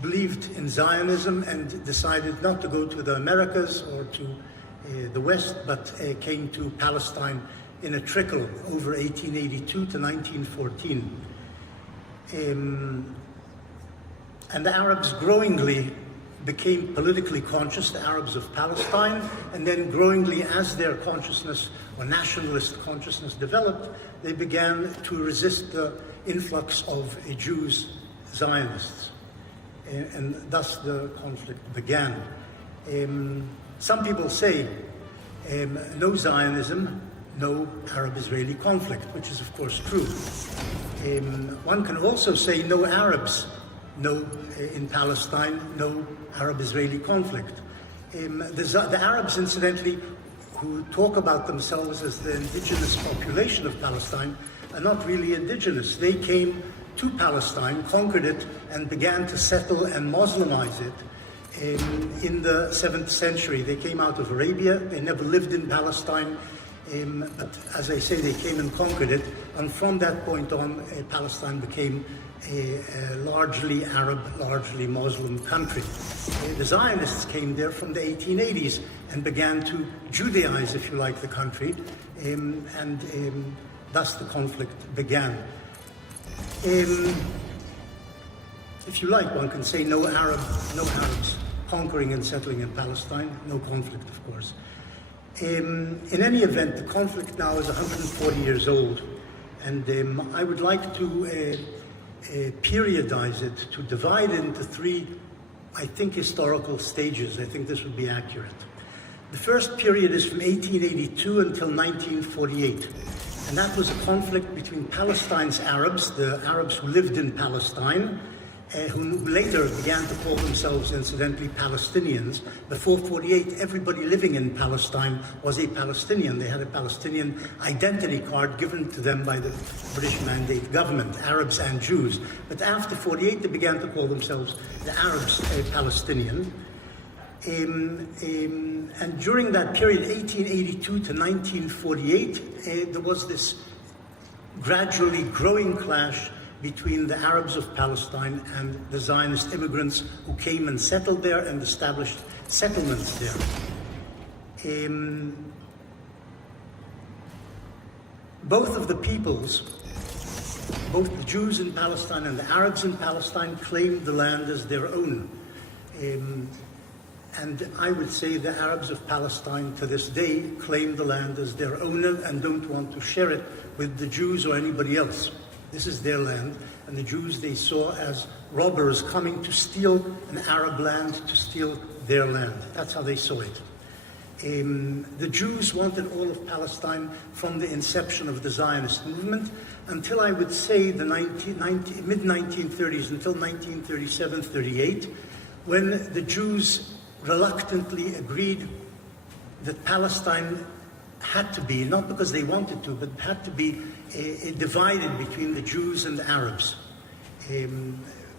believed in Zionism and decided not to go to the Americas or to the West, but came to Palestine in a trickle over 1882 to 1914. And the Arabs growingly became politically conscious, the Arabs of Palestine, and then growingly as their consciousness or nationalist consciousness developed, they began to resist the influx of Jews, Zionists. And thus the conflict began. Some people say no Zionism, no Arab-Israeli conflict, which is of course true. One can also say no Arabs, no in Palestine, no Arab-Israeli conflict. The Arabs, incidentally, who talk about themselves as the indigenous population of Palestine, are not really indigenous. They came to Palestine, conquered it, and began to settle and Muslimize it in the 7th century. They came out of Arabia. They never lived in Palestine, but as I say, they came and conquered it. And from that point on, Palestine became a largely Arab, largely Muslim country. The Zionists came there from the 1880s and began to Judaize, if you like, the country, and thus the conflict began. If you like, one can say no Arabs conquering and settling in Palestine, no conflict, of course. In any event, the conflict now is 140 years old, and I would like to periodize it, to divide it into three, I think, historical stages. I think this would be accurate. The first period is from 1882 until 1948. And that was a conflict between Palestine's Arabs, the Arabs who lived in Palestine, who later began to call themselves, incidentally, Palestinians. Before 48, everybody living in Palestine was a Palestinian. They had a Palestinian identity card given to them by the British Mandate government, Arabs and Jews. But after 48, they began to call themselves the Arabs Palestinian. And during that period, 1882 to 1948, there was this gradually growing clash between the Arabs of Palestine and the Zionist immigrants who came and settled there and established settlements there. Both of the peoples, both the Jews in Palestine and the Arabs in Palestine, claimed the land as their own. And I would say the Arabs of Palestine to this day claim the land as their own and don't want to share it with the Jews or anybody else. This is their land, and the Jews they saw as robbers coming to steal an Arab land, to steal their land. That's how they saw it. The Jews wanted all of Palestine from the inception of the Zionist movement until, I would say, the mid-1930s, until 1937-38, when the Jews reluctantly agreed that Palestine had to be, not because they wanted to, but had to be divided between the Jews and the Arabs.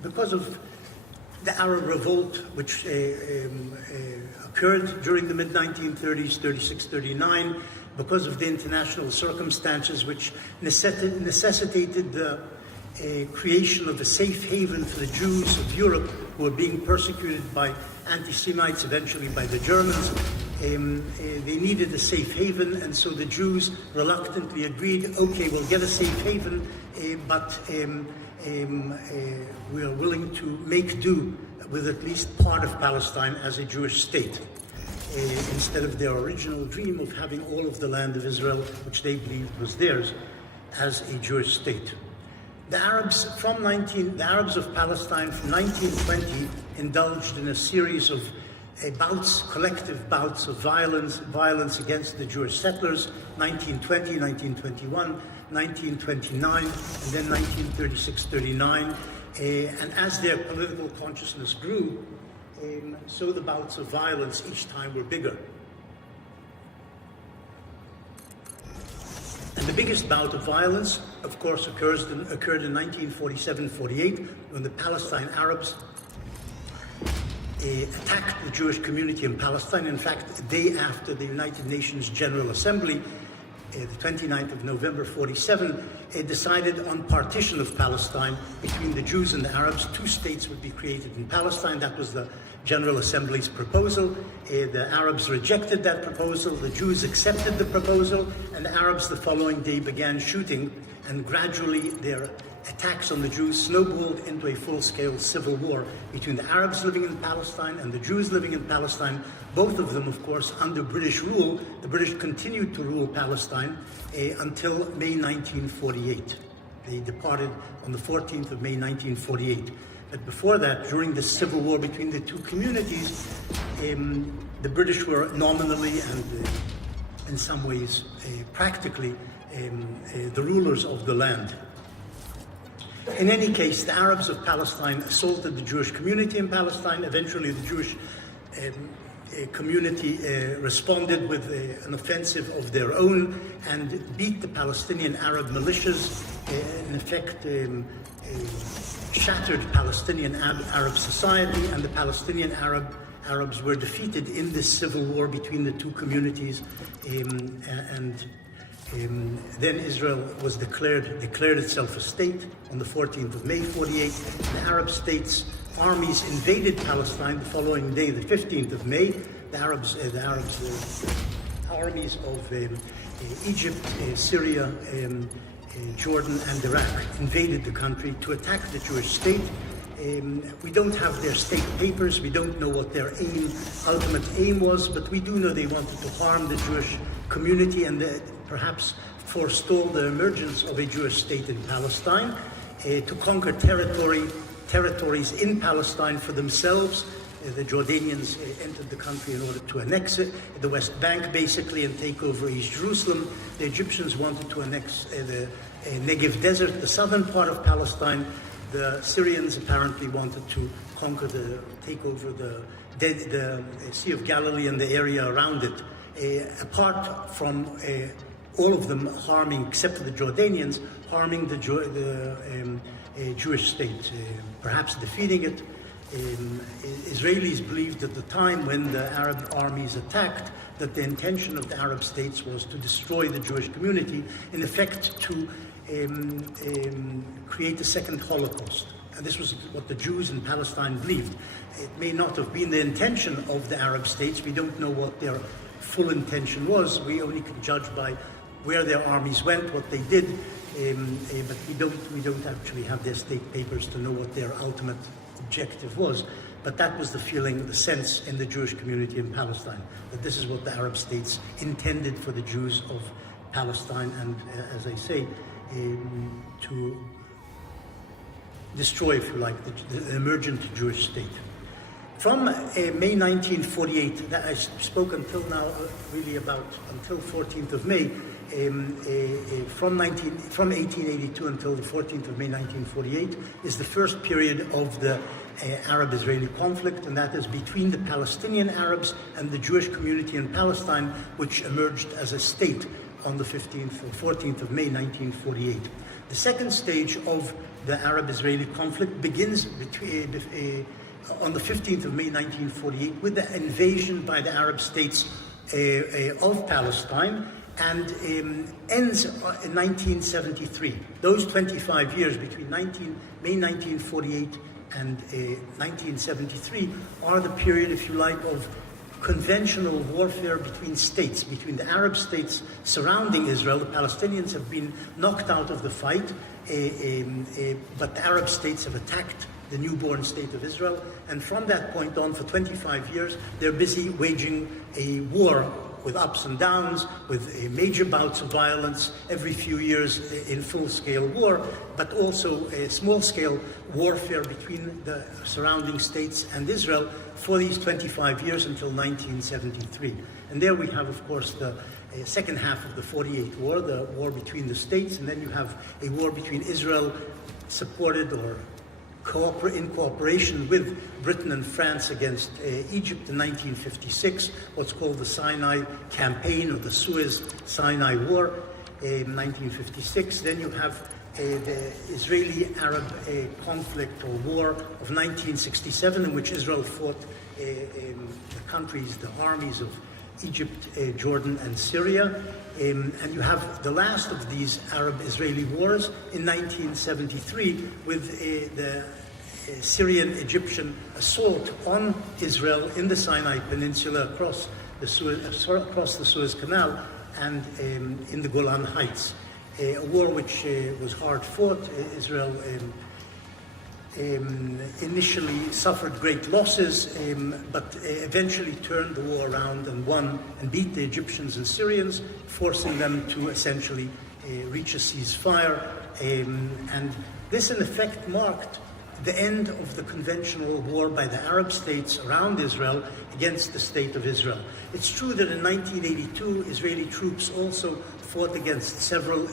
Because of the Arab revolt, which occurred during the mid-1930s, 36, 39, because of the international circumstances which necessitated the creation of a safe haven for the Jews of Europe who were being persecuted by anti-Semites, eventually by the Germans. They needed a safe haven, and so the Jews reluctantly agreed, okay, we'll get a safe haven, but we are willing to make do with at least part of Palestine as a Jewish state, instead of their original dream of having all of the land of Israel, which they believed was theirs, as a Jewish state. The Arabs of Palestine from 1920 indulged in a series of collective bouts of violence against the Jewish settlers, 1920, 1921, 1929, and then 1936-39. And as their political consciousness grew, so the bouts of violence each time were bigger. And the biggest bout of violence, of course, occurred in 1947-48, when the Palestine Arabs attacked the Jewish community in Palestine. In fact, a day after the United Nations General Assembly the 29th of November 47, decided on partition of Palestine between the Jews and the Arabs. 2 states would be created in Palestine. That was the General Assembly's proposal. The Arabs rejected that proposal. The Jews accepted the proposal, and the Arabs the following day began shooting, and gradually their attacks on the Jews snowballed into a full-scale civil war between the Arabs living in Palestine and the Jews living in Palestine, both of them, of course, under British rule. The British continued to rule Palestine until May 1948. They departed on the 14th of May 1948. But before that, during the civil war between the 2 communities, the British were nominally and in some ways practically the rulers of the land. In any case, the Arabs of Palestine assaulted the Jewish community in Palestine. Eventually, the Jewish community responded with an offensive of their own and beat the Palestinian Arab militias, in effect shattered Palestinian Arab society, and the Palestinian Arabs were defeated in this civil war between the 2 communities, then Israel was declared itself a state on the 14th of May 48. The Arab states' armies invaded Palestine the following day, the 15th of May. The Arabs armies of Egypt, Syria, Jordan, and Iraq invaded the country to attack the Jewish state. We don't have their state papers. We don't know what their ultimate aim was, but we do know they wanted to harm the Jewish community and perhaps forestall the emergence of a Jewish state in Palestine, to conquer territories in Palestine for themselves. The Jordanians entered the country in order to annex it, the West Bank basically, and take over East Jerusalem. The Egyptians wanted to annex the Negev Desert, the southern part of Palestine. The Syrians apparently wanted to take over the Sea of Galilee and the area around it. Apart from all of them harming, except for the Jordanians, harming the Jewish state, perhaps defeating it. Israelis believed at the time when the Arab armies attacked that the intention of the Arab states was to destroy the Jewish community, in effect to create a second Holocaust. And this was what the Jews in Palestine believed. It may not have been the intention of the Arab states. We don't know what their full intention was. We only can judge by where their armies went, what they did, but we don't actually have their state papers to know what their ultimate objective was. But that was the feeling, the sense in the Jewish community in Palestine, that this is what the Arab states intended for the Jews of Palestine, and as I say, to destroy, if you like, the emergent Jewish state. From May 1948, that I spoke until now, really about until 14th of May, from 1882 until the 14th of May 1948 is the first period of the Arab-Israeli conflict, and that is between the Palestinian Arabs and the Jewish community in Palestine, which emerged as a state on the 15th or 14th of May 1948. The second stage of the Arab-Israeli conflict begins on the 15th of May 1948 with the invasion by the Arab states of Palestine, and ends in 1973. Those 25 years between May 1948 and 1973 are the period, if you like, of conventional warfare between states, between the Arab states surrounding Israel. The Palestinians have been knocked out of the fight, but the Arab states have attacked the newborn state of Israel. And from that point on, for 25 years, they're busy waging a war with ups and downs, with major bouts of violence every few years in full-scale war, but also a small-scale warfare between the surrounding states and Israel for these 25 years until 1973. And there we have, of course, the second half of the 48 war, the war between the states, and then you have a war between Israel supported or in cooperation with Britain and France against Egypt in 1956, what's called the Sinai Campaign or the Suez-Sinai War in 1956. Then you have the Israeli-Arab conflict or war of 1967, in which Israel fought the armies of Egypt, Jordan, and Syria. And you have the last of these Arab-Israeli wars in 1973 with the Syrian-Egyptian assault on Israel in the Sinai Peninsula across the Suez Canal and in the Golan Heights. A war which was hard fought. Israel initially suffered great losses, but eventually turned the war around and won and beat the Egyptians and Syrians, forcing them to essentially reach a ceasefire. And this, in effect, marked the end of the conventional war by the Arab states around Israel against the State of Israel. It's true that in 1982, Israeli troops also fought against several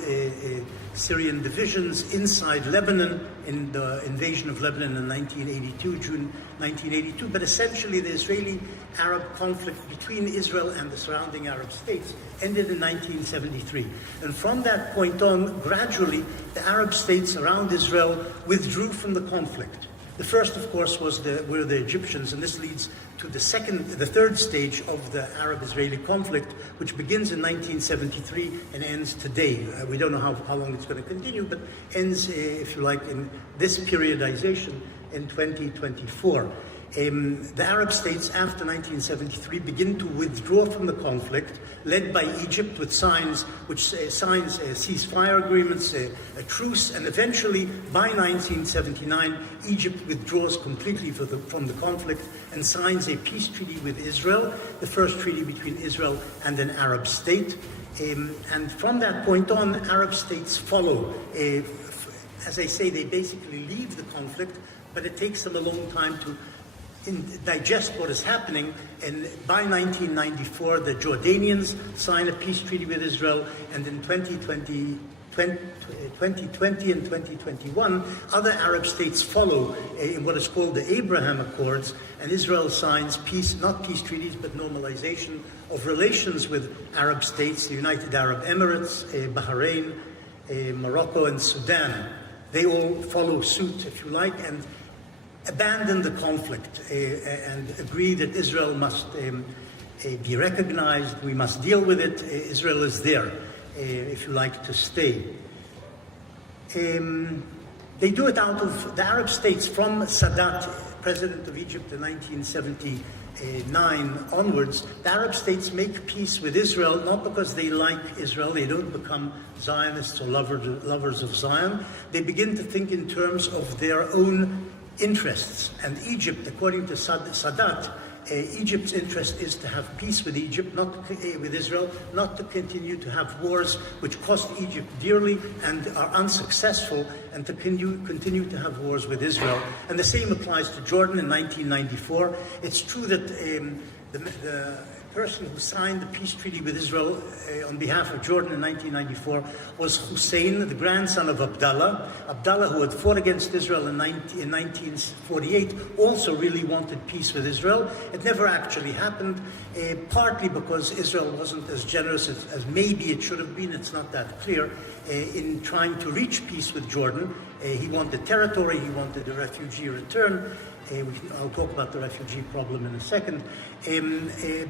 Syrian divisions inside Lebanon in the invasion of Lebanon in 1982, June 1982. But essentially, the Israeli-Arab conflict between Israel and the surrounding Arab states ended in 1973. And from that point on, gradually, the Arab states around Israel withdrew from the conflict. The first, of course, were the Egyptians, and this leads to the third stage of the Arab-Israeli conflict, which begins in 1973 and ends today. We don't know how long it's going to continue, but ends, if you like, in this periodization in 2024. The Arab states after 1973 begin to withdraw from the conflict, led by Egypt with signs ceasefire agreements, a truce, and eventually by 1979 Egypt withdraws completely from the conflict and signs a peace treaty with Israel, the first treaty between Israel and an Arab state. And from that point on, Arab states follow. As I say, they basically leave the conflict, but it takes them a long time to digest what is happening, and by 1994 the Jordanians sign a peace treaty with Israel, and in 2020 and 2021 other Arab states follow in what is called the Abraham Accords, and Israel signs not peace treaties, but normalization of relations with Arab states, the United Arab Emirates, Bahrain, Morocco, and Sudan. They all follow suit, if you like, and abandon the conflict and agree that Israel must be recognized, we must deal with it, Israel is there, if you like, to stay. They do it out of the Arab states from Sadat, president of Egypt in 1979 onwards. The Arab states make peace with Israel, not because they like Israel, they don't become Zionists or lovers of Zion. They begin to think in terms of their own interests. And Egypt, according to Sadat, Egypt's interest is to have peace with with Israel, not to continue to have wars which cost Egypt dearly and are unsuccessful, and to continue to have wars with Israel. And the same applies to Jordan in 1994. It's true that the person who signed the peace treaty with Israel on behalf of Jordan in 1994 was Hussein, the grandson of Abdallah. Abdallah, who had fought against Israel in 1948, also really wanted peace with Israel. It never actually happened, partly because Israel wasn't as generous as maybe it should have been. It's not that clear in trying to reach peace with Jordan. He wanted territory, he wanted a refugee return. I'll talk about the refugee problem in a second.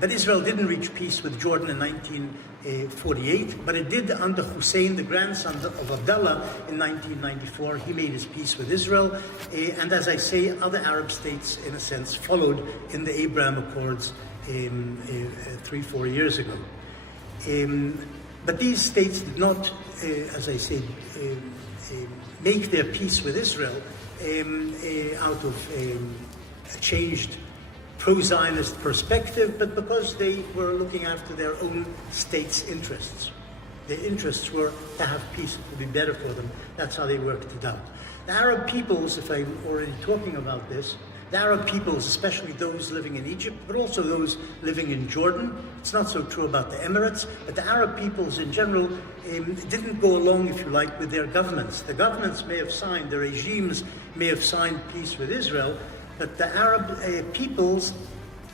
But Israel didn't reach peace with Jordan in 1948, but it did under Hussein, the grandson of Abdallah, in 1994. He made his peace with Israel. And as I say, other Arab states, in a sense, followed in the Abraham Accords 3-4 years ago. But these states did not, as I say, make their peace with Israel out of a changed pro-Zionist perspective, but because they were looking after their own state's interests. Their interests were to have peace, it would be better for them. That's how they worked it out. The Arab peoples, if I'm already talking about this, the Arab peoples, especially those living in Egypt, but also those living in Jordan, it's not so true about the Emirates, but the Arab peoples in general didn't go along, if you like, with their governments. The governments may have signed, the regimes may have signed peace with Israel, but the Arab peoples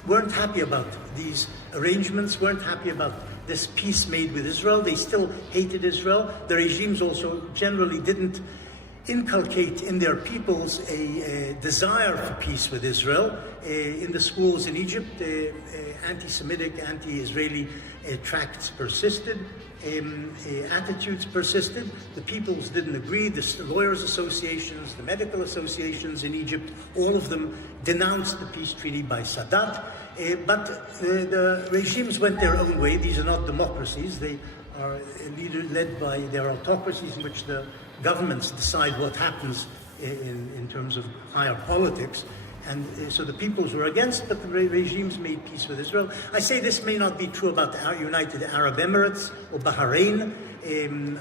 weren't happy about these arrangements, weren't happy about this peace made with Israel. They still hated Israel. The regimes also generally didn't inculcate in their peoples a desire for peace with Israel. In the schools in Egypt, anti-Semitic, anti-Israeli tracts persisted, attitudes persisted. The peoples didn't agree. The lawyers' associations, the medical associations in Egypt, all of them denounced the peace treaty by Sadat. But the regimes went their own way. These are not democracies. They are led by their autocracies in which the governments decide what happens in terms of higher politics. And so the peoples were against, but the regimes made peace with Israel. I say this may not be true about the United Arab Emirates or Bahrain.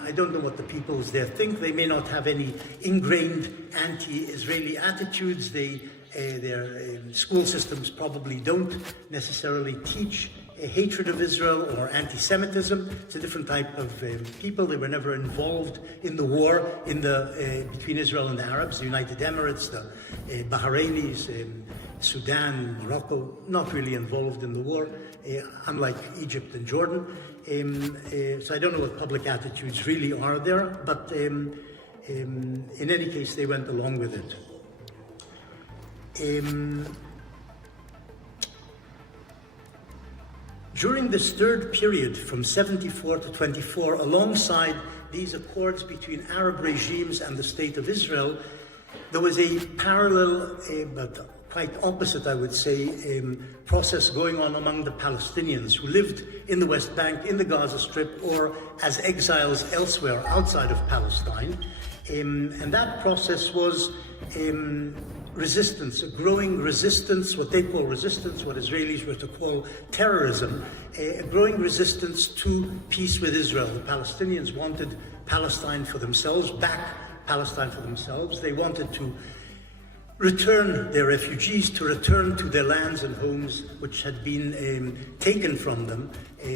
I don't know what the peoples there think. They may not have any ingrained anti-Israeli attitudes. Their school systems probably don't necessarily teach a hatred of Israel or anti-Semitism. It's a different type of people. They were never involved in the war between Israel and the Arabs. The United Emirates, the Bahrainis, Sudan, Morocco, not really involved in the war, unlike Egypt and Jordan. So I don't know what public attitudes really are there, but in any case, they went along with it. During this third period, from 74 to 24, alongside these accords between Arab regimes and the State of Israel, there was a parallel, but quite opposite, I would say, process going on among the Palestinians who lived in the West Bank, in the Gaza Strip, or as exiles elsewhere outside of Palestine. And that process was resistance, a growing resistance, what they call resistance, what Israelis were to call terrorism, a growing resistance to peace with Israel. The Palestinians wanted Palestine for themselves, back Palestine for themselves. They wanted to return their refugees, to return to their lands and homes which had been taken from them,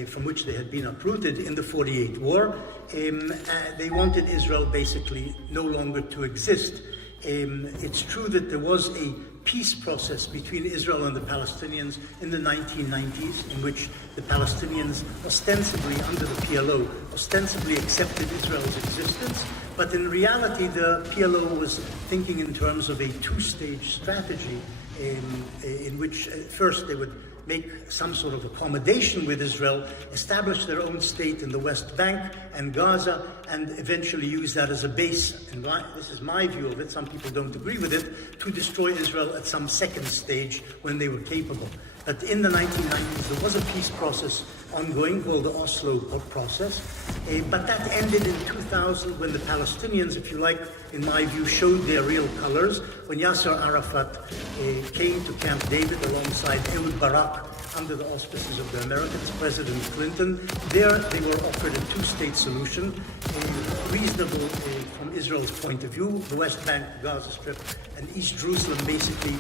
from which they had been uprooted in the 48 war. They wanted Israel basically no longer to exist. It's true that there was a peace process between Israel and the Palestinians in the 1990s, in which the Palestinians ostensibly, under the PLO, ostensibly accepted Israel's existence, but in reality the PLO was thinking in terms of a two-stage strategy in which first they would make some sort of accommodation with Israel, establish their own state in the West Bank and Gaza, and eventually use that as a base, and this is my view of it, some people don't agree with it, to destroy Israel at some second stage when they were capable. But in the 1990s, there was a peace process ongoing called the Oslo process, but that ended in 2000 when the Palestinians, if you like, in my view, showed their real colors, when Yasser Arafat came to Camp David alongside Ehud Barak under the auspices of the Americans, President Clinton. There they were offered a two-state solution, reasonable from Israel's point of view, the West Bank, Gaza Strip, and East Jerusalem basically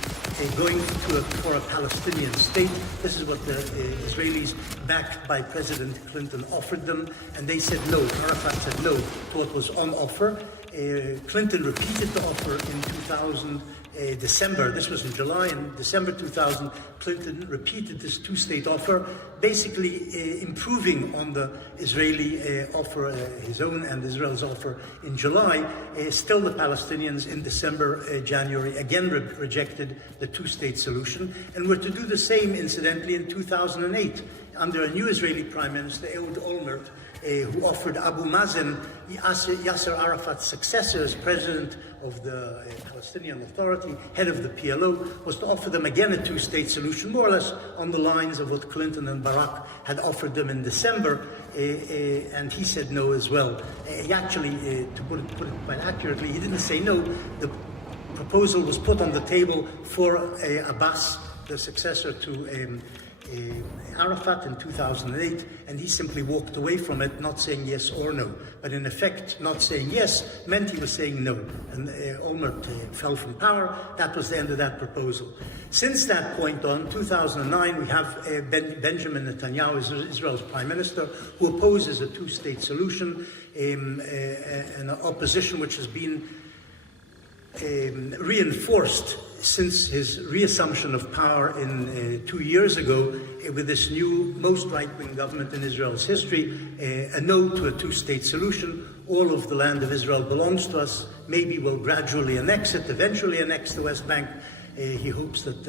going for a Palestinian state. This is what the Israelis, backed by President Clinton, offered them, and they said no. Arafat said no to what was on offer. Clinton repeated the offer in 2000, December, this was in July, in December 2000, Clinton repeated this two-state offer, basically improving on the Israeli offer, his own and Israel's offer in July. Still the Palestinians in December, January, again rejected the two-state solution, and were to do the same, incidentally, in 2008, under a new Israeli Prime Minister, Ehud Olmert, who offered Abu Mazen, Yasser Arafat's successor as president of the Palestinian Authority, head of the PLO, was to offer them again a two-state solution, more or less on the lines of what Clinton and Barak had offered them in December, and he said no as well. He actually, to put it quite accurately, he didn't say no. The proposal was put on the table for Abbas, the successor to Arafat in 2008, and he simply walked away from it, not saying yes or no. But in effect, not saying yes meant he was saying no. And Olmert fell from power. That was the end of that proposal. Since that point on, 2009, we have Benjamin Netanyahu, Israel's prime minister, who opposes a two-state solution, an opposition which has been reinforced since his reassumption of power in 2 years ago with this new, most right-wing government in Israel's history, a no to a two-state solution. all of the land of Israel belongs to us, maybe we'll gradually annex it, eventually annex the West Bank. He hopes that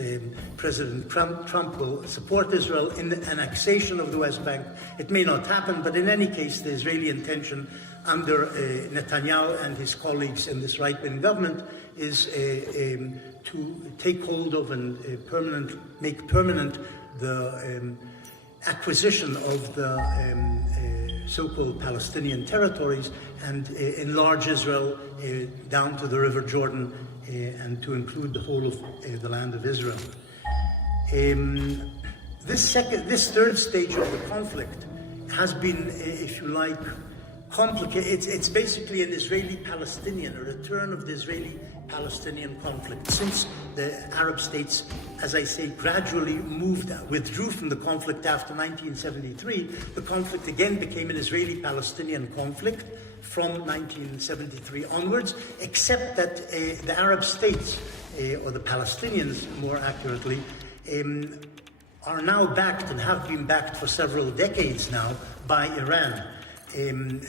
President Trump will support Israel in the annexation of the West Bank. It may not happen, but in any case, the Israeli intention under Netanyahu and his colleagues in this right-wing government is to take hold of and make permanent the acquisition of the so-called Palestinian territories and enlarge Israel down to the River Jordan and to include the whole of the land of Israel. This third stage of the conflict has been, if you like, complicated. It's basically an Israeli-Palestinian, a return of the Israeli-Palestinian conflict. Since the Arab states, as I say, gradually withdrew from the conflict after 1973, the conflict again became an Israeli-Palestinian conflict from 1973 onwards, except that the Arab states, or the Palestinians more accurately, are now backed and have been backed for several decades now by Iran. Iran,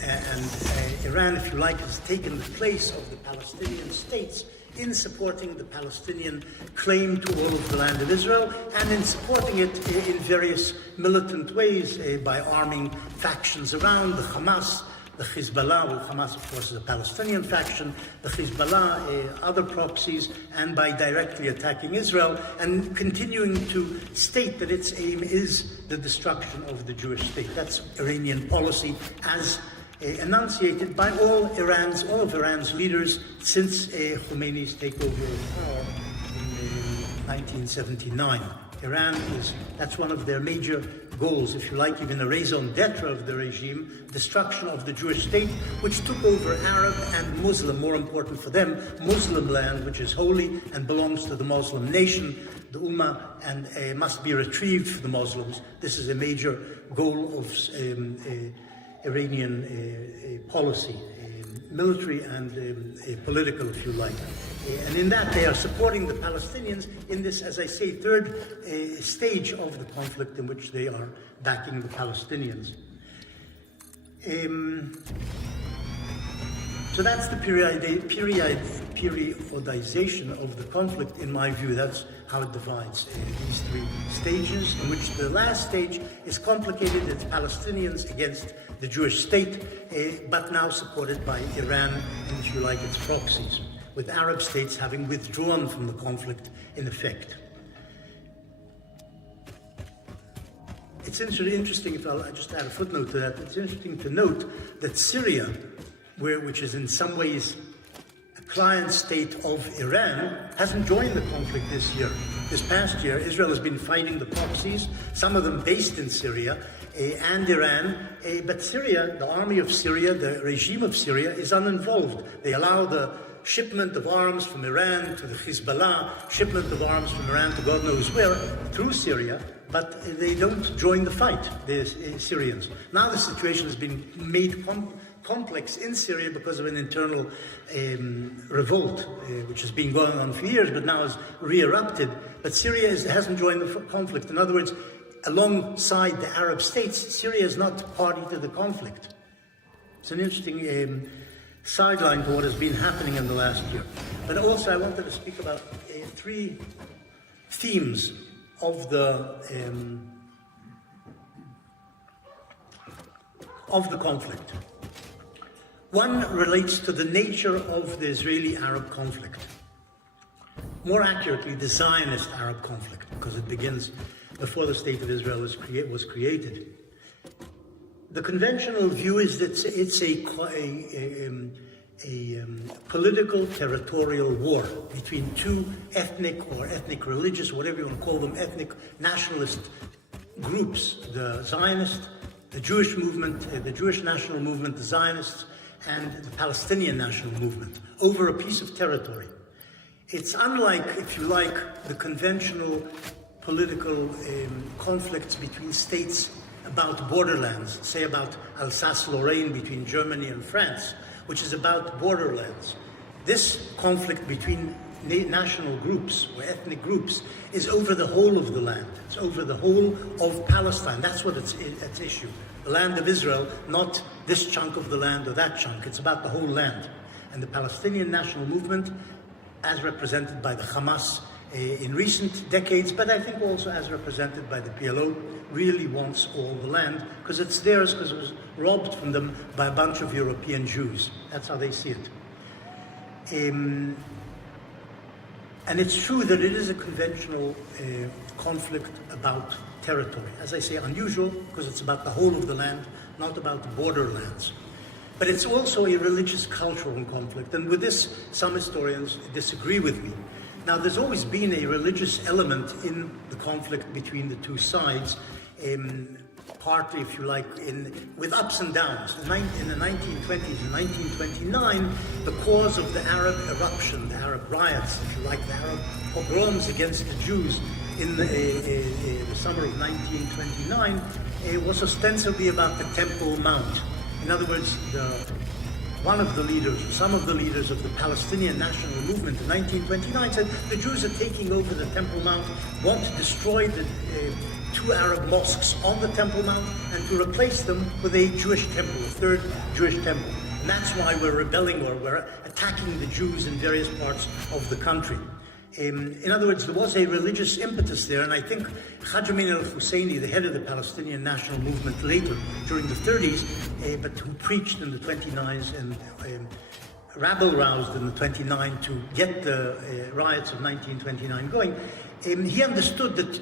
if you like, has taken the place of the Palestinian states in supporting the Palestinian claim to all of the land of Israel and in supporting it in various militant ways by arming factions around the Hamas, the Hezbollah. Well, Hamas, of course, is a Palestinian faction, the Hezbollah, other proxies, and by directly attacking Israel and continuing to state that its aim is the destruction of the Jewish state. That's Iranian policy as enunciated by all of Iran's leaders since Khomeini's takeover of power in 1979. That's one of their major goals, if you like, even a raison d'etre of the regime, destruction of the Jewish state, which took over Arab and Muslim, more important for them, Muslim land, which is holy and belongs to the Muslim nation, the Ummah, and must be retrieved for the Muslims. This is a major goal of Iranian policy, military and political, if you like. And in that, they are supporting the Palestinians in this, as I say, third stage of the conflict in which they are backing the Palestinians. So that's the periodization of the conflict, in my view. That's how it divides these three stages, in which the last stage is complicated. It's Palestinians against the Jewish state, but now supported by Iran and, if you like, its proxies, with Arab states having withdrawn from the conflict in effect. It's interesting, if I just add a footnote to that, it's interesting to note that Syria, which is in some ways a client state of Iran, hasn't joined the conflict this year. This past year, Israel has been fighting the proxies, some of them based in Syria, and Iran, but Syria, the army of Syria, the regime of Syria, is uninvolved. They allow the shipment of arms from Iran to the Hezbollah, shipment of arms from Iran to God knows where, through Syria, but they don't join the fight, the Syrians. Now the situation has been made complex in Syria because of an internal revolt, which has been going on for years, but now has re-erupted. But Syria hasn't joined the conflict. In other words, alongside the Arab states, Syria is not party to the conflict. It's an interesting sideline to what has been happening in the last year. But also I wanted to speak about three themes of the conflict. One relates to the nature of the Israeli-Arab conflict. More accurately, the Zionist-Arab conflict, because it begins before the State of Israel was created. The conventional view is that it's a political territorial war between two ethnic or ethnic religious, whatever you want to call them, ethnic nationalist groups, the Zionist, the Jewish movement, the Jewish national movement, the Zionists, and the Palestinian national movement, over a piece of territory. It's unlike, if you like, the conventional political conflicts between states about borderlands, say about Alsace-Lorraine between Germany and France, which is about borderlands. This conflict between national groups or ethnic groups is over the whole of the land. It's over the whole of Palestine. That's what it's issue. the land of Israel, not this chunk of the land or that chunk. It's about the whole land. And the Palestinian national movement, as represented by the Hamas in recent decades, but I think also as represented by the PLO, really wants all the land because it's theirs, because it was robbed from them by a bunch of European Jews. That's how they see it. And it's true that it is a conventional conflict about territory. As I say, unusual because it's about the whole of the land, not about the borderlands. But it's also a religious cultural conflict, and with this, some historians disagree with me. Now, there's always been a religious element in the conflict between the two sides, partly, if you like, with ups and downs. In the 1920s and 1929, the cause of the Arab eruption, the Arab riots, if you like, the Arab pogroms against the Jews in the summer of 1929 was ostensibly about the Temple Mount. In other words, one of the leaders, or some of the leaders of the Palestinian national movement in 1929 said the Jews are taking over the Temple Mount, want to destroy the two Arab mosques on the Temple Mount and to replace them with a Jewish temple, a third Jewish temple. And that's why we're rebelling, or we're attacking the Jews in various parts of the country. In other words, there was a religious impetus there, and I think Haj Amin al-Husseini, the head of the Palestinian national movement later, during the 30s, but who preached in the 29s and rabble-roused in the 29 to get the riots of 1929 going, he understood that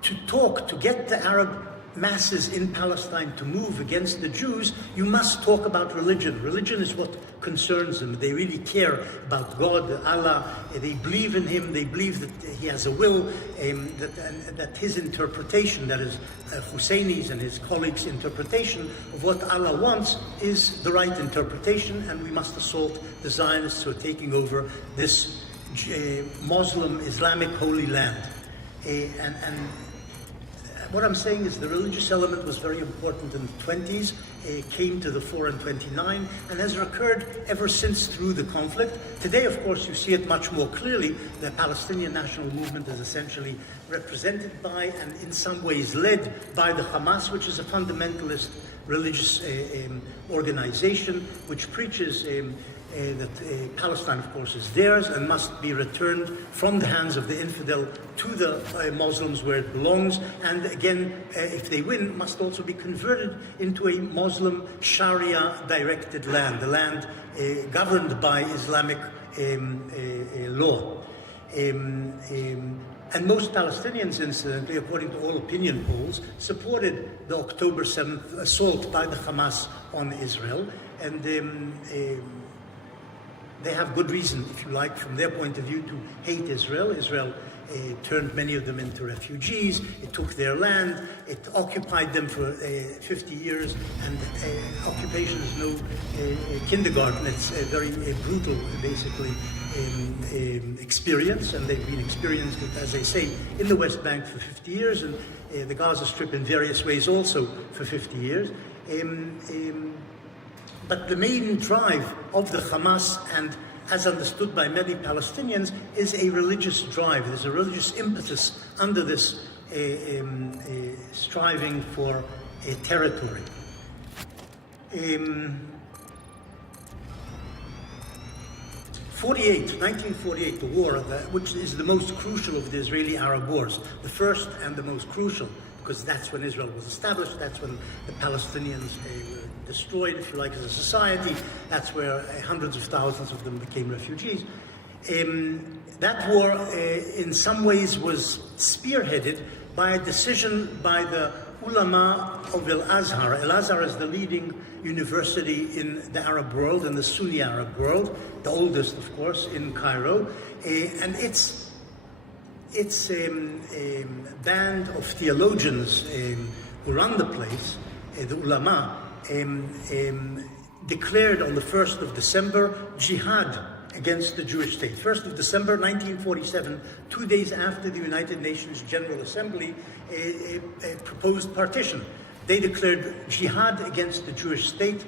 to get the Arab masses in Palestine to move against the Jews, you must talk about religion. Religion is what concerns them. They really care about God, Allah. They believe in Him. They believe that He has a will, that His interpretation, that is Husseini's and his colleagues' interpretation of what Allah wants, is the right interpretation, and we must assault the Zionists who are taking over this Muslim Islamic holy land. What I'm saying is the religious element was very important in the 20s, came to the fore in 29, and has recurred ever since through the conflict. Today, of course, you see it much more clearly. The Palestinian national movement is essentially represented by and in some ways led by the Hamas, which is a fundamentalist religious organization which preaches that Palestine, of course, is theirs and must be returned from the hands of the infidel to the Muslims where it belongs. And again, if they win, must also be converted into a Muslim Sharia-directed land, a land governed by Islamic law. And most Palestinians, incidentally, according to all opinion polls, supported the October 7th assault by the Hamas on Israel. And they have good reason, if you like, from their point of view, to hate Israel. Israel turned many of them into refugees. It took their land. It occupied them for 50 years. And occupation is no kindergarten. It's a very brutal, basically, experience. And they've been experienced, as I say, in the West Bank for 50 years, and the Gaza Strip in various ways also for 50 years. But the main drive of the Hamas, and as understood by many Palestinians, is a religious drive. There's a religious impetus under this striving for a territory. 1948, the war, which is the most crucial of the Israeli-Arab wars, the first and the most crucial, because that's when Israel was established, that's when the Palestinians were destroyed, if you like, as a society. That's where hundreds of thousands of them became refugees. That war, in some ways, was spearheaded by a decision by the ulama of Al-Azhar. Al-Azhar is the leading university in the Arab world, in the Sunni Arab world, the oldest, of course, in Cairo. And its band of theologians who run the place, the ulama, declared on the 1st of December jihad against the Jewish state. 1st of December 1947, 2 days after the United Nations General Assembly proposed partition. They declared jihad against the Jewish state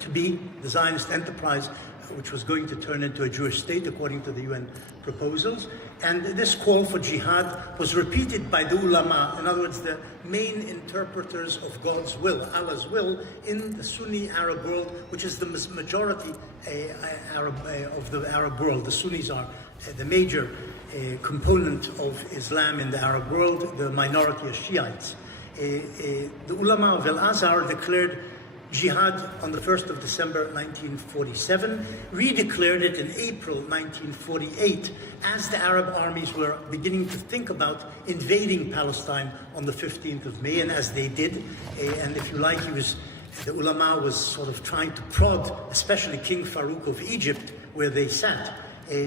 to be the Zionist enterprise, which was going to turn into a Jewish state according to the UN proposals. And this call for jihad was repeated by the ulama, in other words, the main interpreters of God's will, Allah's will, in the Sunni Arab world, which is the majority of the Arab world. The Sunnis are the major component of Islam in the Arab world, the minority are Shiites. The ulama of Al-Azhar declared jihad on the 1st of December 1947, redeclared it in April 1948 as the Arab armies were beginning to think about invading Palestine on the 15th of May, and as they did, and if you like, the ulama was sort of trying to prod, especially King Farouk of Egypt, where they sat,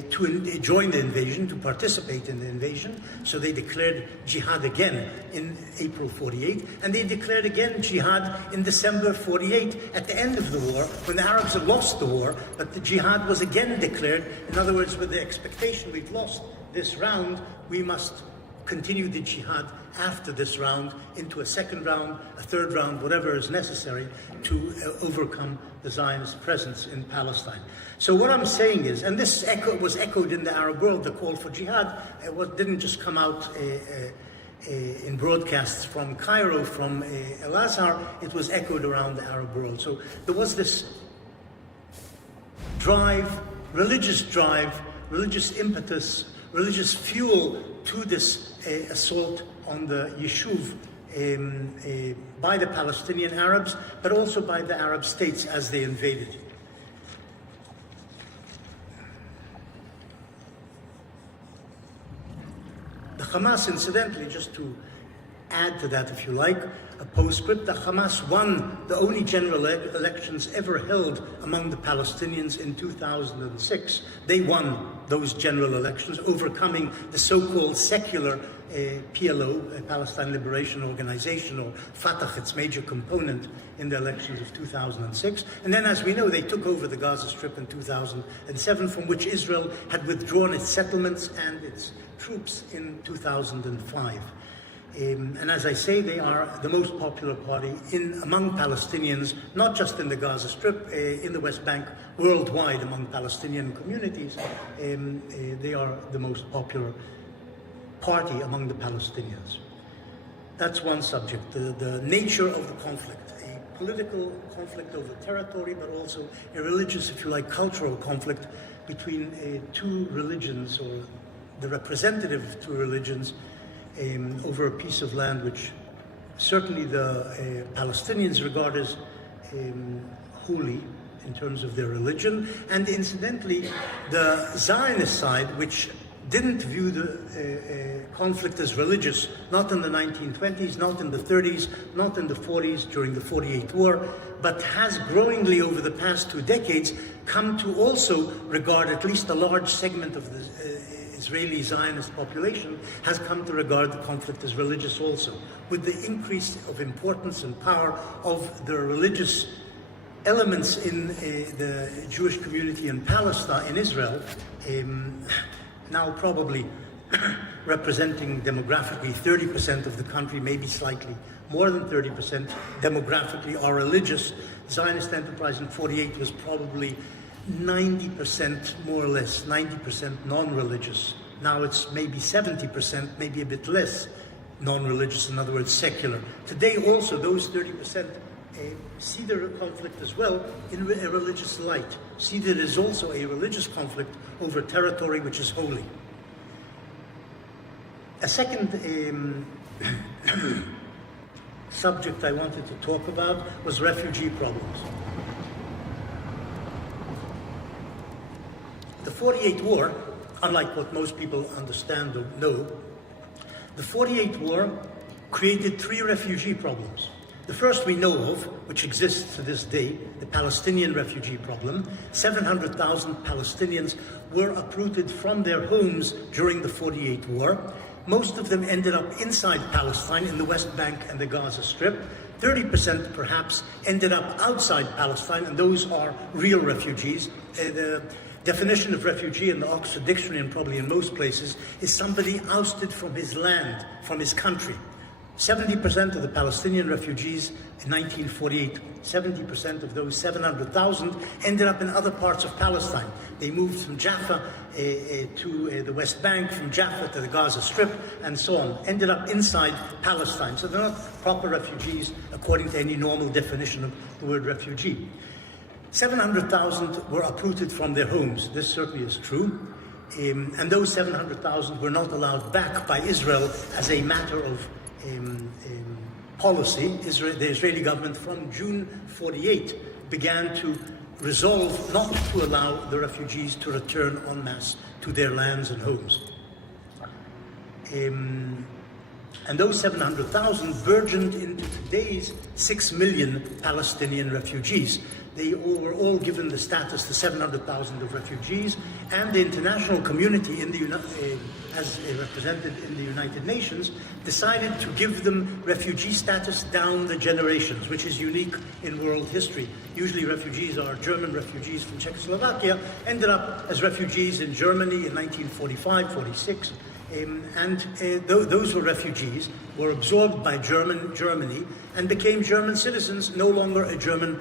to join the invasion, to participate in the invasion. So they declared jihad again in April 48, and they declared again jihad in December 48 at the end of the war, when the Arabs had lost the war, but the jihad was again declared. In other words, with the expectation, we've lost this round, we must continue the jihad after this round into a second round, a third round, whatever is necessary to overcome the Zionist presence in Palestine. So what I'm saying is, and this was echoed in the Arab world, the call for jihad, didn't just come out in broadcasts from Cairo, from Al-Azhar, it was echoed around the Arab world. So there was this drive, religious impetus, religious fuel to this assault on the Yishuv by the Palestinian Arabs, but also by the Arab states as they invaded. The Hamas, incidentally, just to add to that, if you like, a postscript, the Hamas won the only general elections ever held among the Palestinians in 2006. They won those general elections, overcoming the so-called secular PLO, Palestine Liberation Organization, or Fatah, its major component in the elections of 2006. And then, as we know, they took over the Gaza Strip in 2007, from which Israel had withdrawn its settlements and its troops in 2005. And as I say, they are the most popular party among Palestinians, not just in the Gaza Strip, in the West Bank, worldwide among Palestinian communities. They are the most popular party among the Palestinians. That's one subject, the nature of the conflict, a political conflict over territory, but also a religious, if you like, cultural conflict between two religions, or the representative of two religions, over a piece of land which certainly the Palestinians regard as holy in terms of their religion, and incidentally the Zionist side, which didn't view the conflict as religious, not in the 1920s, not in the 30s, not in the 40s during the 48 war, but has growingly over the past 2 decades come to also regard, at least a large segment of the Israeli Zionist population has come to regard the conflict as religious also. With the increase of importance and power of the religious elements in the Jewish community in Palestine, in Israel, now probably representing demographically 30% of the country, maybe slightly more than 30% demographically are religious. Zionist enterprise in 48 was probably 90% more or less, 90% non-religious. Now it's maybe 70%, maybe a bit less non-religious, in other words, secular. Today also those 30% see the conflict as well in a religious light, see that it is also a religious conflict over territory which is holy. A second subject I wanted to talk about was refugee problems. The 48 war, unlike what most people understand or know, the 48 war created 3 refugee problems. The first we know of, which exists to this day, the Palestinian refugee problem. 700,000 Palestinians were uprooted from their homes during the 48 war. Most of them ended up inside Palestine, in the West Bank and the Gaza Strip. 30% perhaps ended up outside Palestine, and those are real refugees. The definition of refugee in the Oxford Dictionary, and probably in most places, is somebody ousted from his land, from his country. 70% of the Palestinian refugees in 1948, 70% of those 700,000 ended up in other parts of Palestine. They moved from Jaffa to the West Bank, from Jaffa to the Gaza Strip, and so on. Ended up inside Palestine. So they're not proper refugees according to any normal definition of the word refugee. 700,000 were uprooted from their homes. This certainly is true. And those 700,000 were not allowed back by Israel as a matter of policy. The Israeli government from June 48 began to resolve not to allow the refugees to return en masse to their lands and homes. And those 700,000 burgeoned into today's 6 million Palestinian refugees. They were all given the status, the 700,000 of refugees, and the international community, as represented in the United Nations, decided to give them refugee status down the generations, which is unique in world history. Usually refugees are German refugees from Czechoslovakia, ended up as refugees in Germany in 1945, 46. Those were refugees, were absorbed by Germany, and became German citizens, no longer a German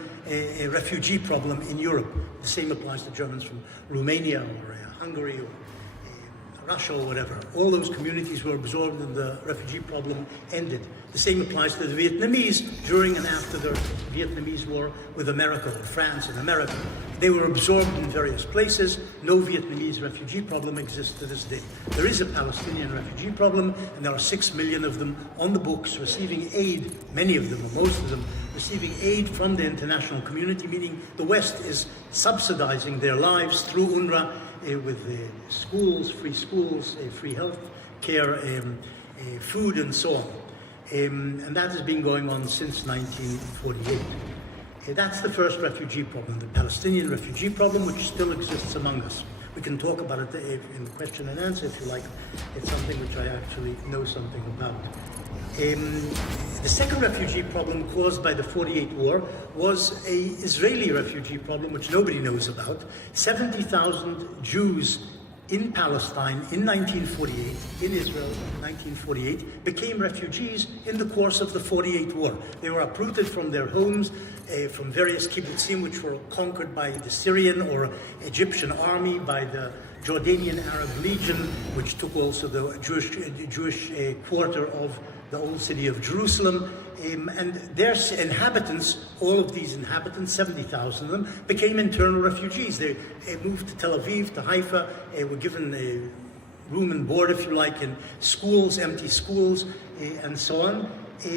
refugee problem in Europe. The same applies to Germans from Romania or Hungary or Russia or whatever. All those communities were absorbed and the refugee problem ended. The same applies to the Vietnamese during and after the Vietnamese War with America, or France and America. They were absorbed in various places. No Vietnamese refugee problem exists to this day. There is a Palestinian refugee problem, and there are 6 million of them on the books receiving aid, many of them, or most of them, receiving aid from the international community, meaning the West is subsidizing their lives through UNRWA with schools, free health care, food, and so on. And that has been going on since 1948. That's the first refugee problem, the Palestinian refugee problem, which still exists among us. We can talk about it in the question and answer if you like. It's something which I actually know something about. The second refugee problem caused by the 48 war was an Israeli refugee problem, which nobody knows about. 70,000 Jews in Palestine in 1948, in Israel in 1948, became refugees in the course of the 48 war. They were uprooted from their homes, from various kibbutzim, which were conquered by the Syrian or Egyptian army, by the Jordanian Arab Legion, which took also the Jewish quarter of the old city of Jerusalem. And their inhabitants, all of these inhabitants, 70,000 of them, became internal refugees. They moved to Tel Aviv, to Haifa, were given room and board, if you like, in schools, empty schools, and so on.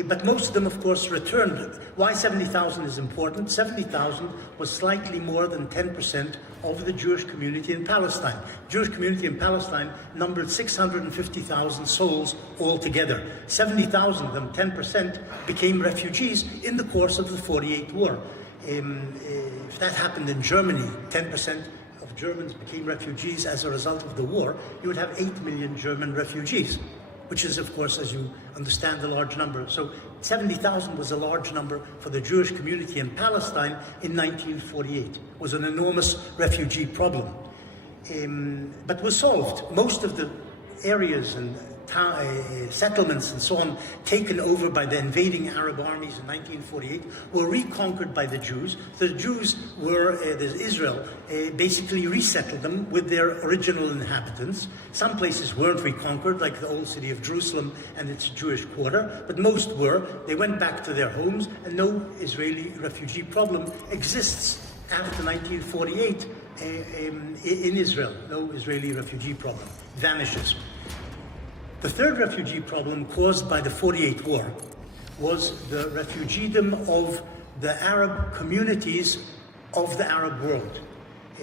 But most of them, of course, returned. Why 70,000 is important? 70,000 was slightly more than 10% of the Jewish community in Palestine. The Jewish community in Palestine numbered 650,000 souls altogether. 70,000 of them, 10%, became refugees in the course of the 48 war. If that happened in Germany, 10% of Germans became refugees as a result of the war, you would have 8 million German refugees, which is, of course, as you understand, a large number. So 70,000 was a large number for the Jewish community in Palestine in 1948. It was an enormous refugee problem, but was solved. Most of the areas and settlements and so on taken over by the invading Arab armies in 1948 were reconquered by the Jews. The Jews were, Israel basically resettled them with their original inhabitants. Some places weren't reconquered, like the old city of Jerusalem and its Jewish quarter, but most were. They went back to their homes, and no Israeli refugee problem exists after 1948 in Israel. No Israeli refugee problem vanishes. The third refugee problem caused by the 48 war was the refugeedom of the Arab communities of the Arab world.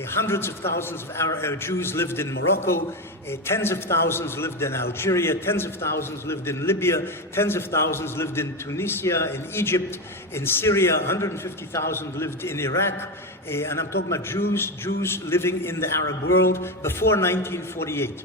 Hundreds of thousands of Jews lived in Morocco, tens of thousands lived in Algeria, tens of thousands lived in Libya, tens of thousands lived in Tunisia, in Egypt, in Syria, 150,000 lived in Iraq, and I'm talking about Jews living in the Arab world before 1948.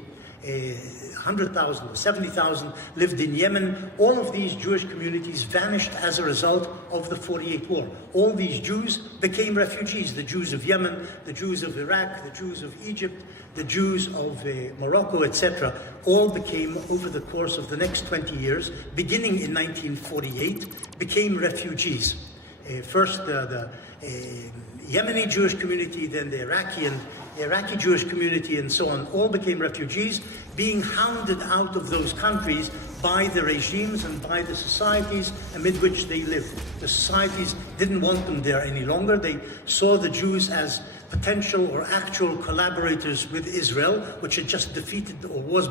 100,000 or 70,000 lived in Yemen. All of these Jewish communities vanished as a result of the 48 war. All these Jews became refugees. The Jews of Yemen, the Jews of Iraq, the Jews of Egypt, the Jews of Morocco, etc., all became, over the course of the next 20 years, beginning in 1948, became refugees. First the Yemeni Jewish community, then the Iraqi Jewish community, and so on, all became refugees, being hounded out of those countries by the regimes and by the societies amid which they lived. The societies didn't want them there any longer. They saw the Jews as potential or actual collaborators with Israel, which had just defeated or was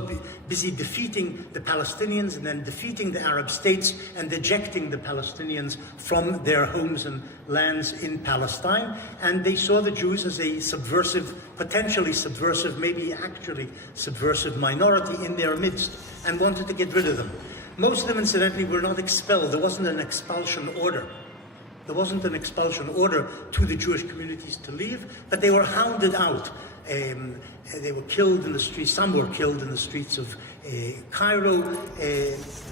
busy defeating the Palestinians and then defeating the Arab states and ejecting the Palestinians from their homes and lands in Palestine. And they saw the Jews as a subversive, potentially subversive, maybe actually subversive minority in their midst, and wanted to get rid of them. Most of them, incidentally, were not expelled. There wasn't an expulsion order. There wasn't an expulsion order to the Jewish communities to leave, but they were hounded out. They were killed in the streets. Some were killed in the streets of Cairo.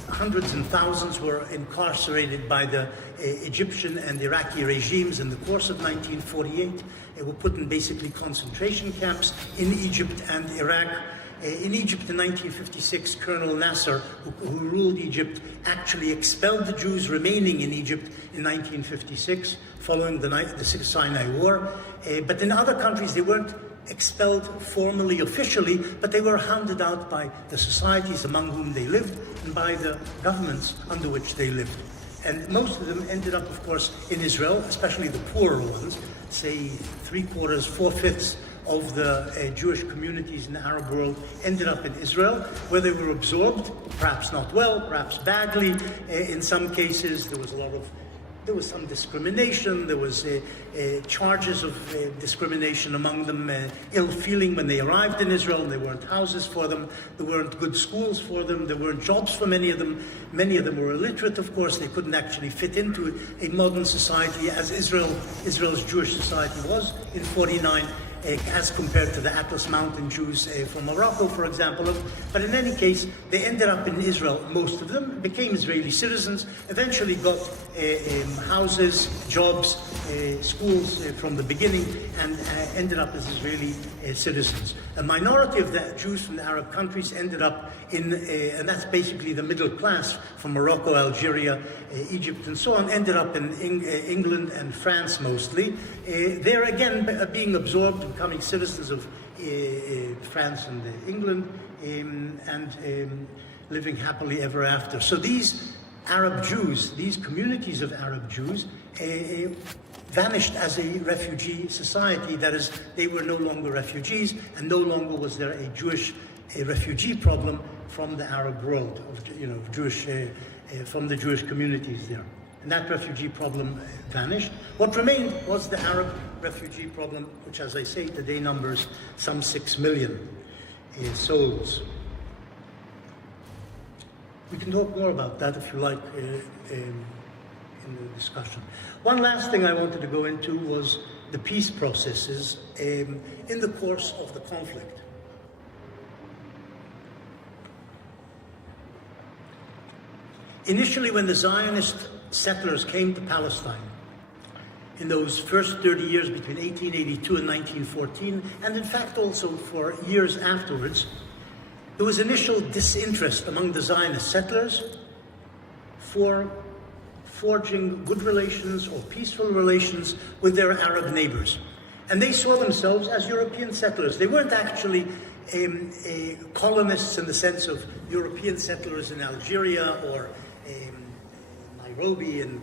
Hundreds and thousands were incarcerated by the Egyptian and Iraqi regimes in the course of 1948. They were put in basically concentration camps in Egypt and Iraq. In Egypt in 1956, Colonel Nasser, who ruled Egypt, actually expelled the Jews remaining in Egypt in 1956, following the Sinai War. But in other countries, they weren't expelled formally, officially, but they were hounded out by the societies among whom they lived and by the governments under which they lived. And most of them ended up, of course, in Israel, especially the poorer ones, say 3/4, 4/5 of the Jewish communities in the Arab world ended up in Israel, where they were absorbed, perhaps not well, perhaps badly. In some cases, there was some discrimination. There was charges of discrimination among them, ill feeling when they arrived in Israel, and there weren't houses for them, there weren't good schools for them, there weren't jobs for many of them. Many of them were illiterate, of course. They couldn't actually fit into a modern society as Israel's Jewish society was in 49. As compared to the Atlas Mountain Jews from Morocco, for example. But in any case, they ended up in Israel, most of them, became Israeli citizens, eventually got houses, jobs, schools from the beginning, and ended up as Israeli citizens. A minority of the Jews from the Arab countries ended up in, and that's basically the middle class from Morocco, Algeria, Egypt, and so on, ended up in England and France mostly. There again, being absorbed, becoming citizens of France and England, and living happily ever after. So these Arab Jews, these communities of Arab Jews, vanished as a refugee society. That is, they were no longer refugees, and no longer was there a Jewish refugee problem from the Arab world, from the Jewish communities there. And that refugee problem vanished. What remained was the Arab refugee problem, which, as I say, today numbers some 6 million souls. We can talk more about that if you like in the discussion. One last thing I wanted to go into was the peace processes in the course of the conflict. Initially, when the Zionist settlers came to Palestine, in those first 30 years between 1882 and 1914, and in fact also for years afterwards, there was initial disinterest among the Zionist settlers for forging good relations or peaceful relations with their Arab neighbors. And they saw themselves as European settlers. They weren't actually colonists in the sense of European settlers in Algeria or Nairobi in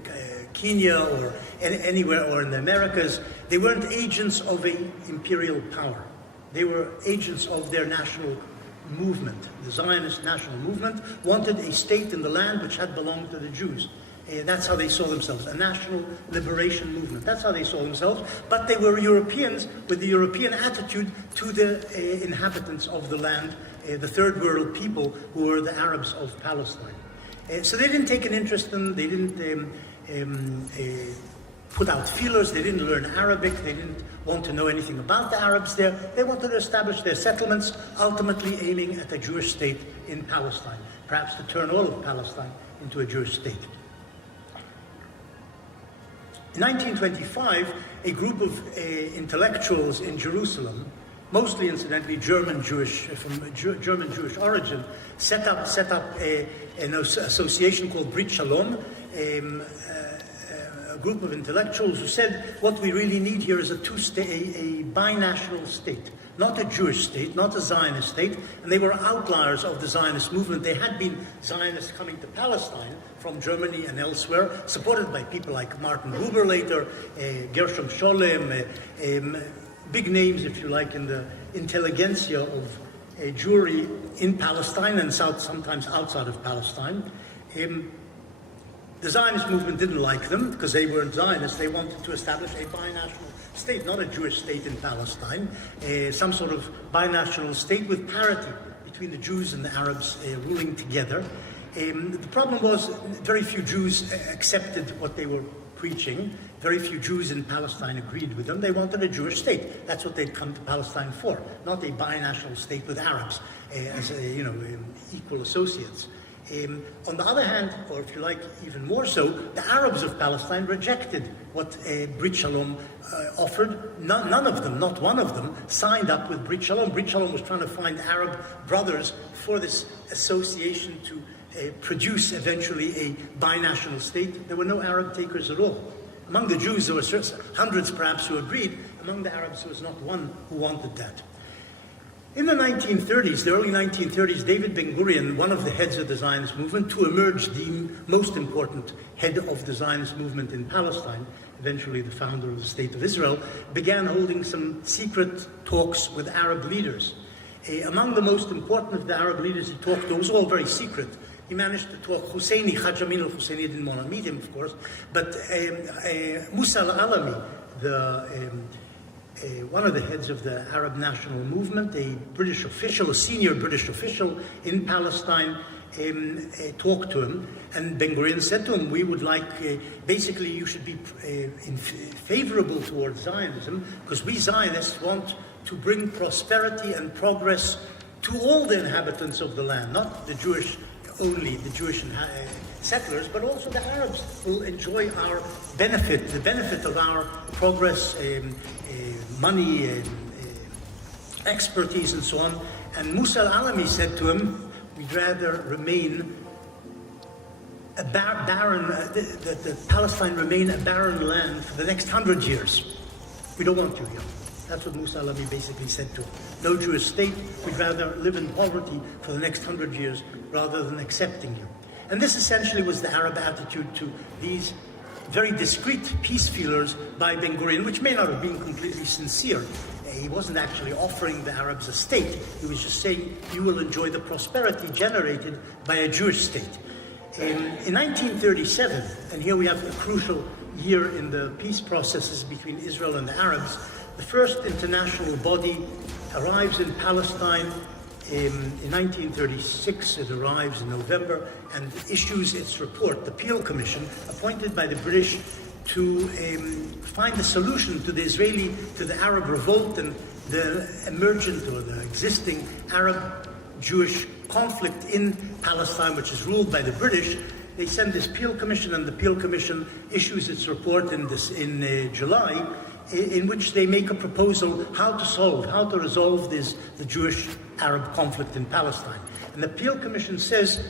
Kenya or anywhere, or in the Americas. They weren't agents of an imperial power. They were agents of their national movement. The Zionist national movement wanted a state in the land which had belonged to the Jews. That's how they saw themselves, a national liberation movement. That's how they saw themselves. But they were Europeans with the European attitude to the inhabitants of the land, the third world people who were the Arabs of Palestine. So they didn't take an interest in, they didn't put out feelers. They didn't learn Arabic. They didn't want to know anything about the Arabs there. They wanted to establish their settlements, ultimately aiming at a Jewish state in Palestine, perhaps to turn all of Palestine into a Jewish state. In 1925, a group of intellectuals in Jerusalem, mostly incidentally German Jewish origin, set up an association called Brit Shalom, a group of intellectuals who said what we really need here is a binational state, not a Jewish state, not a Zionist state, and they were outliers of the Zionist movement. They had been Zionists coming to Palestine from Germany and elsewhere, supported by people like Martin Buber later, Gershom Scholem, big names, if you like, in the intelligentsia of Jewry in Palestine and sometimes outside of Palestine. The Zionist movement didn't like them because they weren't Zionists. They wanted to establish a binational state, not a Jewish state in Palestine, some sort of binational state with parity between the Jews and the Arabs ruling together. The problem was very few Jews accepted what they were preaching. Very few Jews in Palestine agreed with them. They wanted a Jewish state. That's what they'd come to Palestine for, not a binational state with Arabs as equal associates. On the other hand, or if you like, even more so, the Arabs of Palestine rejected what Brit Shalom offered. None of them, not one of them, signed up with Brit Shalom. Brit Shalom was trying to find Arab brothers for this association to produce eventually a binational state. There were no Arab takers at all. Among the Jews, there were hundreds perhaps who agreed. Among the Arabs, there was not one who wanted that. In the 1930s, the early 1930s, David Ben-Gurion, one of the heads of the Zionist movement, to emerge the most important head of the Zionist movement in Palestine, eventually the founder of the State of Israel, began holding some secret talks with Arab leaders. Among the most important of the Arab leaders he talked to, it was all very secret. He managed to talk Husseini, Haj Amin al-Husseini didn't want to meet him, of course, but Musa al-Alami, one of the heads of the Arab National Movement, a British official, a senior British official in Palestine, talked to him, and Ben-Gurion said to him, we would like, basically you should be favorable towards Zionism, because we Zionists want to bring prosperity and progress to all the inhabitants of the land, not the Jewish only, the Jewish settlers, but also the Arabs will enjoy our benefit, the benefit of our progress, money, expertise, and so on. And Musa al-Alami said to him, we'd rather remain a barren, that Palestine remain a barren land for the next 100 years. We don't want you here. That's what Musa al-Alami basically said to him. No Jewish state, we'd rather live in poverty for the next 100 years rather than accepting you. And this essentially was the Arab attitude to these very discreet peace feelers by Ben-Gurion, which may not have been completely sincere. He wasn't actually offering the Arabs a state. He was just saying, you will enjoy the prosperity generated by a Jewish state. In 1937, and here we have a crucial year in the peace processes between Israel and the Arabs, the first international body arrives in Palestine. In 1936, it arrives in November and issues its report, the Peel Commission, appointed by the British to find a solution to the Arab revolt and the emergent or the existing Arab-Jewish conflict in Palestine, which is ruled by the British. They send this Peel Commission, and the Peel Commission issues its report in July, in which they make a proposal how to resolve the Jewish-Arab conflict in Palestine. And the Peel Commission says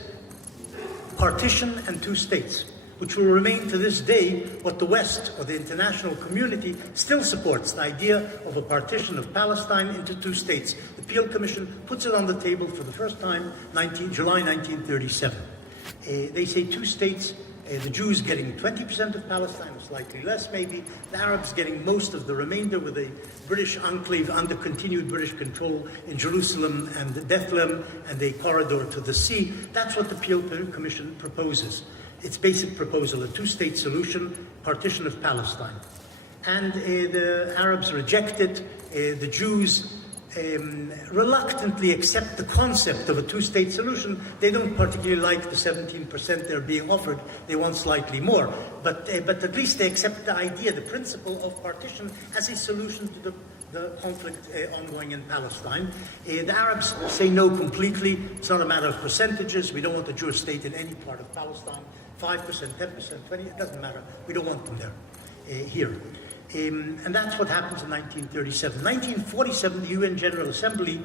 partition and two states, which will remain to this day what the West or the international community still supports, the idea of a partition of Palestine into two states. The Peel Commission puts it on the table for the first time, July 1937. They say two states, the Jews getting 20% of Palestine, or slightly less maybe, the Arabs getting most of the remainder, with a British enclave under continued British control in Jerusalem and Bethlehem, and a corridor to the sea. That's what the Peel Commission proposes. Its basic proposal, a two-state solution, partition of Palestine. And the Arabs reject it. The Jews reluctantly accept the concept of a two-state solution. They don't particularly like the 17% they're being offered. They want slightly more. But at least they accept the idea, the principle of partition as a solution to the conflict ongoing in Palestine. The Arabs say no completely. It's not a matter of percentages. We don't want a Jewish state in any part of Palestine. 5%, 10%, 20%, it doesn't matter. We don't want them there, here. And that's what happens in 1937. 1947, the UN General Assembly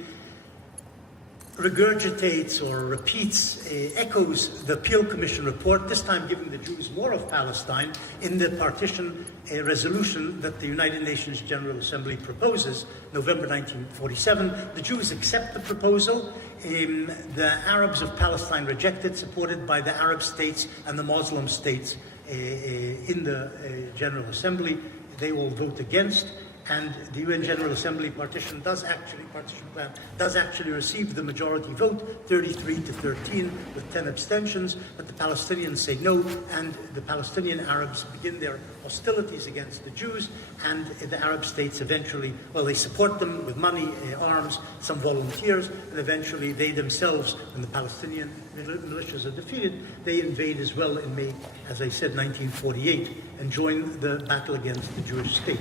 regurgitates or repeats, echoes the Peel Commission report, this time giving the Jews more of Palestine in the partition resolution that the United Nations General Assembly proposes, November 1947. The Jews accept the proposal. The Arabs of Palestine reject it, supported by the Arab states and the Muslim states in the General Assembly. They all vote against, and the UN General Assembly partition plan does actually receive the majority vote, 33-13, with 10 abstentions, but the Palestinians say no, and the Palestinian Arabs begin their hostilities against the Jews, and the Arab states eventually, well, they support them with money, arms, some volunteers, and eventually they themselves, when the Palestinian militias are defeated, they invade as well in May, as I said, 1948, and join the battle against the Jewish state.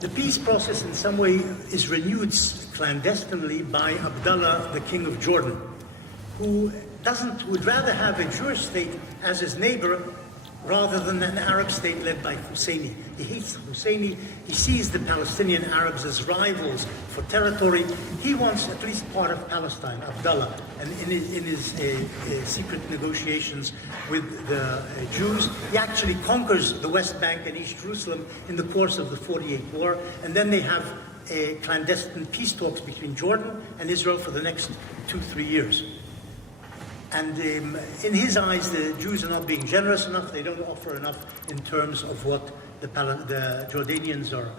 The peace process in some way is renewed clandestinely by Abdullah, the king of Jordan, who would rather have a Jewish state as his neighbor rather than an Arab state led by Husseini. He hates Husseini. He sees the Palestinian Arabs as rivals for territory. He wants at least part of Palestine, Abdullah. And in his secret negotiations with the Jews, he actually conquers the West Bank and East Jerusalem in the course of the 48 war. And then they have clandestine peace talks between Jordan and Israel for the next 2-3 years. And in his eyes, the Jews are not being generous enough. They don't offer enough in terms of what the Jordanians are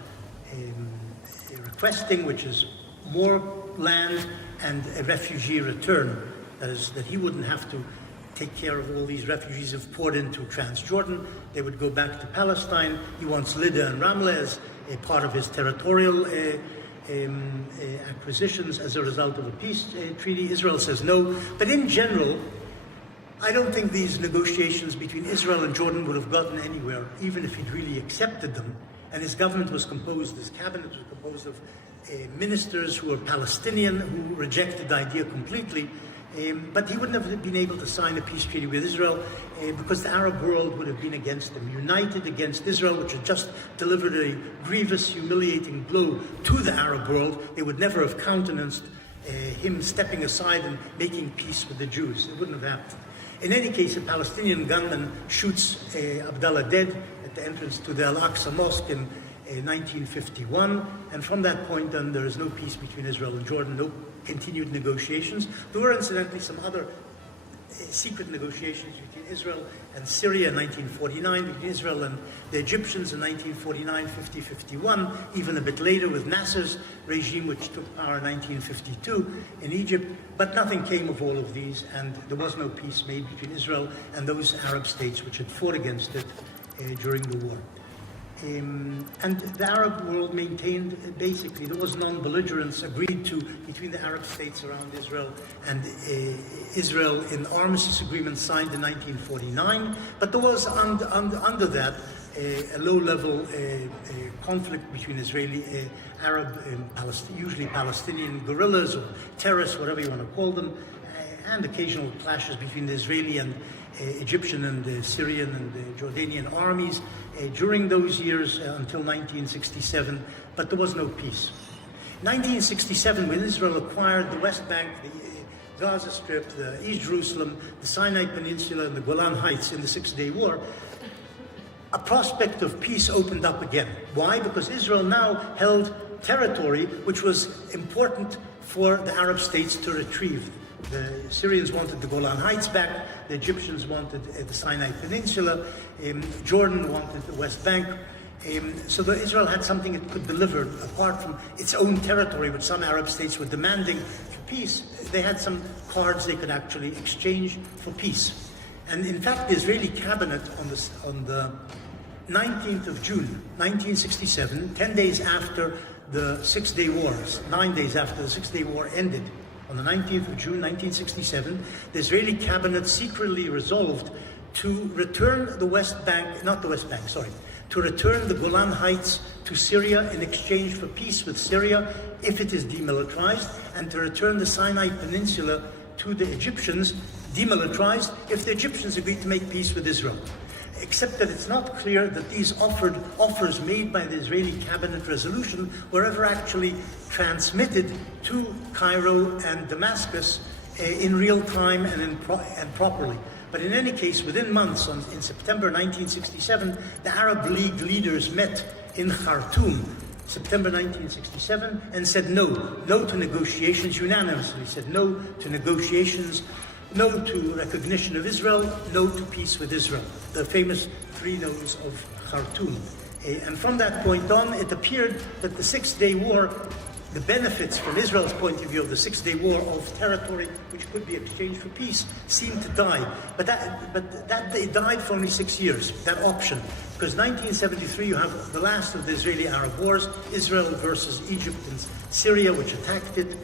requesting, which is more land and a refugee return. That is, that he wouldn't have to take care of all these refugees who've poured into Transjordan. They would go back to Palestine. He wants Lydda and Ramleh as a part of his territorial acquisitions as a result of a peace treaty. Israel says no. But in general, I don't think these negotiations between Israel and Jordan would have gotten anywhere, even if he'd really accepted them. And his government was composed, his cabinet was composed of ministers who were Palestinian, who rejected the idea completely. But he wouldn't have been able to sign a peace treaty with Israel because the Arab world would have been against him, united against Israel, which had just delivered a grievous, humiliating blow to the Arab world. They would never have countenanced him stepping aside and making peace with the Jews. It wouldn't have happened. In any case, a Palestinian gunman shoots Abdullah dead at the entrance to the Al-Aqsa Mosque in 1951, and from that point on, there is no peace between Israel and Jordan, no continued negotiations. There were incidentally some other secret negotiations between Israel and Syria in 1949, between Israel and the Egyptians in 1949, 50, 51, even a bit later with Nasser's regime, which took power in 1952 in Egypt. But nothing came of all of these, and there was no peace made between Israel and those Arab states which had fought against it during the war. And the Arab world maintained, basically, there was non-belligerence agreed to between the Arab states around Israel and Israel in armistice agreements signed in 1949. But there was under that a low-level conflict between Israeli, Arab, usually Palestinian guerrillas or terrorists, whatever you want to call them, and occasional clashes between the Israeli and Egyptian and the Syrian and the Jordanian armies during those years until 1967, but there was no peace. 1967, when Israel acquired the West Bank, the Gaza Strip, the East Jerusalem, the Sinai Peninsula, and the Golan Heights in the Six-Day War, a prospect of peace opened up again. Why? Because Israel now held territory which was important for the Arab states to retrieve. The Syrians wanted the Golan Heights back, the Egyptians wanted the Sinai Peninsula, Jordan wanted the West Bank. So that Israel had something it could deliver apart from its own territory, which some Arab states were demanding for peace. They had some cards they could actually exchange for peace. And in fact, the Israeli cabinet on the 19th of June, 1967, 10 days after the Six-Day War, 9 days after the Six-Day War ended, on the 19th of June 1967, the Israeli cabinet secretly resolved to return the West Bank, not the West Bank, sorry, to return the Golan Heights to Syria in exchange for peace with Syria if it is demilitarized, and to return the Sinai Peninsula to the Egyptians, demilitarized, if the Egyptians agreed to make peace with Israel. Except that it's not clear that these offers made by the Israeli cabinet resolution were ever actually transmitted to Cairo and Damascus in real time and properly. But in any case, within months, in September 1967, the Arab League leaders met in Khartoum, September 1967, and said no to negotiations, unanimously said no to negotiations, no to recognition of Israel, no to peace with Israel. The famous 3 no's of Khartoum. And from that point on, it appeared that the Six-Day War, the benefits from Israel's point of view of the Six-Day War of territory which could be exchanged for peace seemed to die. But that it died for only 6 years, that option. Because 1973, you have the last of the Israeli-Arab wars, Israel versus Egypt and Syria, which attacked it.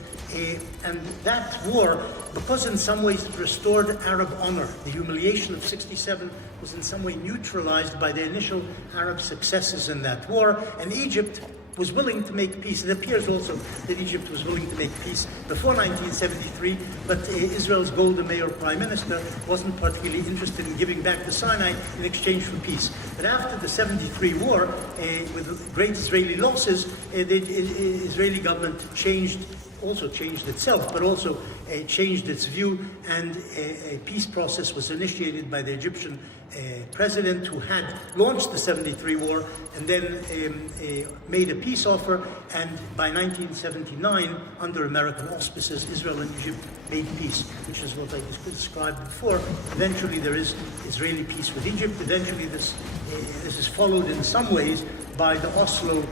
And that war, because in some ways it restored Arab honor, the humiliation of 67 was in some way neutralized by the initial Arab successes in that war, and Egypt was willing to make peace. It appears also that Egypt was willing to make peace before 1973, but Israel's Golda Meir prime minister wasn't particularly interested in giving back the Sinai in exchange for peace. But after the 73 war, with great Israeli losses, the Israeli government also changed itself, but also changed its view, and a peace process was initiated by the Egyptian president, who had launched the 73 war and then made a peace offer, and by 1979, under American auspices, Israel and Egypt made peace, which is what I described before. Eventually there is Israeli peace with Egypt. Eventually this is followed in some ways by the Oslo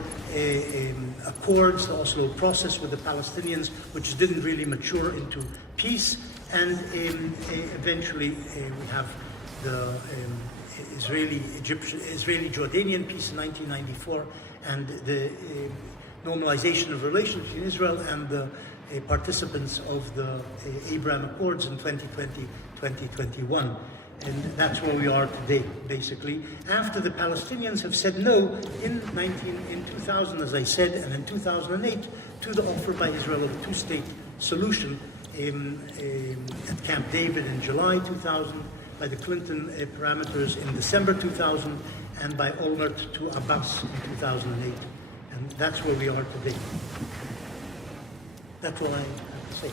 Accords, the Oslo process with the Palestinians, which didn't really mature into peace, and eventually we have the Israeli-Jordanian peace in 1994, and the normalization of relations between Israel and the participants of the Abraham Accords in 2020, 2021. And that's where we are today, basically. After the Palestinians have said no in 2000, as I said, and in 2008, to the offer by Israel of a two-state solution at Camp David in July 2000, by the Clinton parameters in December 2000, and by Olmert to Abbas in 2008. And that's where we are today. That's all I have to say.